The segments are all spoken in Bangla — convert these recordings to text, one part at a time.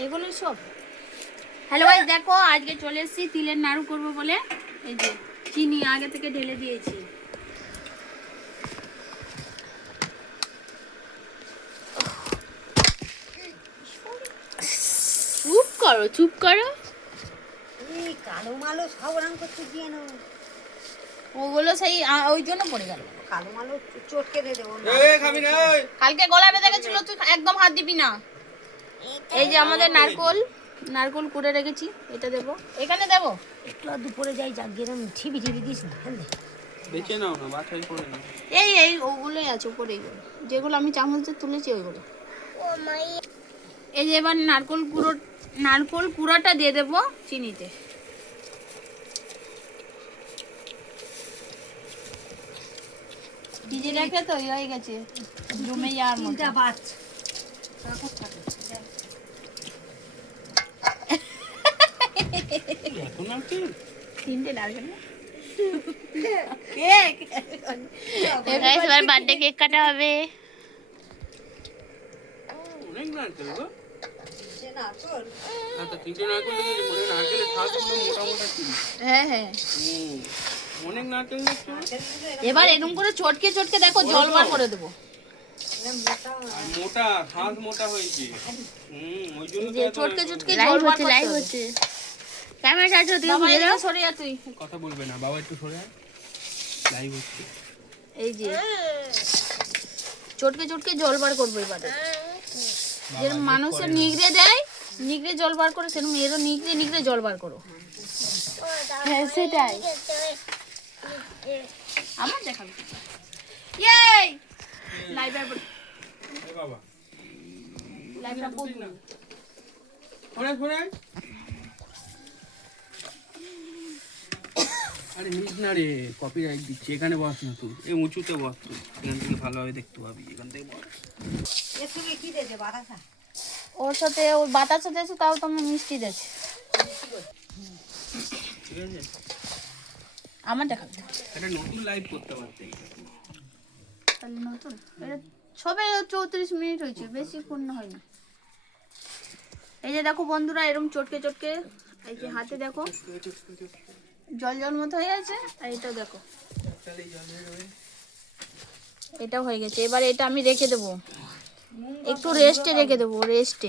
এগুলো সব। হ্যালো ভাই দেখো আজকে চলে এসেছি তিলের নাড়ু করব বলে। এই যে চিনি আগে থেকে ঢেলে দিয়েছি। চুপ করো চুপ করো। এই কালো মালো সব রঙ করতে দিয়ে না ওগুলো সেই ওই জন্য পড়ে গেল। কালো মালো চটকে দিয়ে দেবো। না এই খাবি না এই। কালকে গলা বেঁধে গেছিল তুই একদম হাত দিবি না। এই যে আমাদের নারকোল নারকোল কুড়ে রেখেছি এটা দেবো। এখানে দেবো? একটু দুপুরে যাই যা গেলাম ঠিবি ঠিবি দিস না হ্যাঁ। বেঁচে নাও না বাছাই করে নাও এই এই ওগুলোই আছে উপরে এইগুলো যেগুলো আমি চামচে তুলেছি ওইগুলো। এই যে এবার নারকোল কুড়ো নারকোল কুড়াটা দিয়ে দেবো চিনিতে। ভিজে রেখে তো হয়ে গেছে। জমে যাওয়ার মতো। তিনটা এবার বার্থডে কেক কাটা হবে। হয় হ্যাঁ। এবার এরকম করে চটকে চটকে দেখো জল বার করে দেবো। মোটা শ্বাস মোটা হয়েছে। হুম ওই জন্য তো যে এত চটকে লাইভ হচ্ছে ক্যামেরা চার্জ হতে ঘুরে দাও। সরে যা তুই। কথা বলবে না বাবা একটু সরে লাইভ হচ্ছে। এই যে। চটকে চটকে জল বার করব এবারে। মানুষের নিগড়ে দেয় নিগড়ে জল বার করে সেরকম এরও নিগড়ে নিগড়ে জল বার করো। হ্যাঁ সেটাই। আমার দেখাবি। লাইভ আরে নিস না রে কপিরাইট দিচ্ছি এখানে বস না তুই এই উঁচুতে বস তুই এখান থেকে ভালোভাবে দেখতে পাবি এখান থেকে বস। এর সঙ্গে কি দিয়েছে বাতাসা? ওর সাথে ওর বাতাসা দিয়েছে তাও তো আমি মিষ্টি দিয়েছি ঠিক আছে? আমার দেখাবি একটা নতুন লাইভ করতে পারতে। তাহলে নতুন? এটা সবে চৌত্রিশ মিনিট হয়েছে বেশিক্ষণ হয় না এই যে দেখো বন্ধুরা এরকম চটকে চটকে, এই যে হাতে দেখো, জল জল মতো হয়ে গেছে, আর এটাও দেখো। এটাও হয়ে গেছে, এবার এটা আমি রেখে দেবো। একটু রেস্টে রেখে দেবো রেস্টে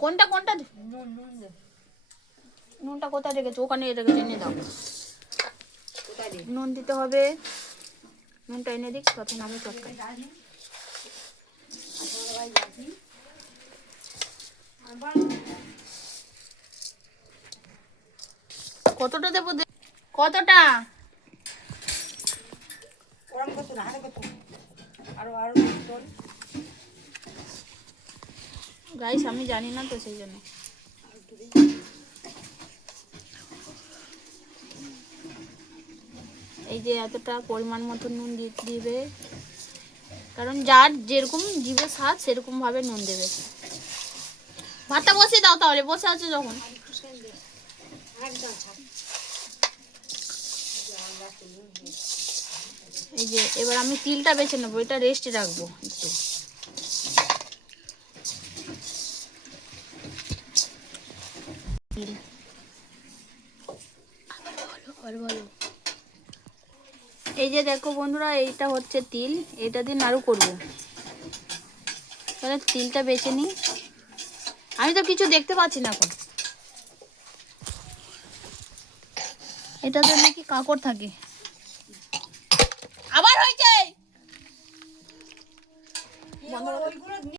কোনটা কোনটা? নুনটা কোথায় রেখেছো? ওখানে রেখেছে, এনে দাও। নুন দিতে হবে। নুনটা এনে দিক তখন আমি চটকাই কতটা দেবো কতটা? গাইস আমি জানি না তো সেই জন্য। এই যে এতটা পরিমাণ মতো নুন দিয়ে দিবে। কারণ যার যেরকম জিভে স্বাদ, সেরকম ভাবে নুন দেবে। ভাতটা বসিয়ে দাও তাহলে, বসে আছে যখন। এই যে, এবার আমি তিলটা বেছে নেব, এটা রেস্টে রাখব একটু। তিল। এই যে দেখো বন্ধুরা, এইটা হচ্ছে তিল। এটা দিয়ে নাড়ু করব। তাহলে তিলটা বেছে নিই। আমি তো কিছু দেখতে পাচ্ছি না এখন। এটাতে নাকি কাঁকড় থাকে? আবার হয়েছে!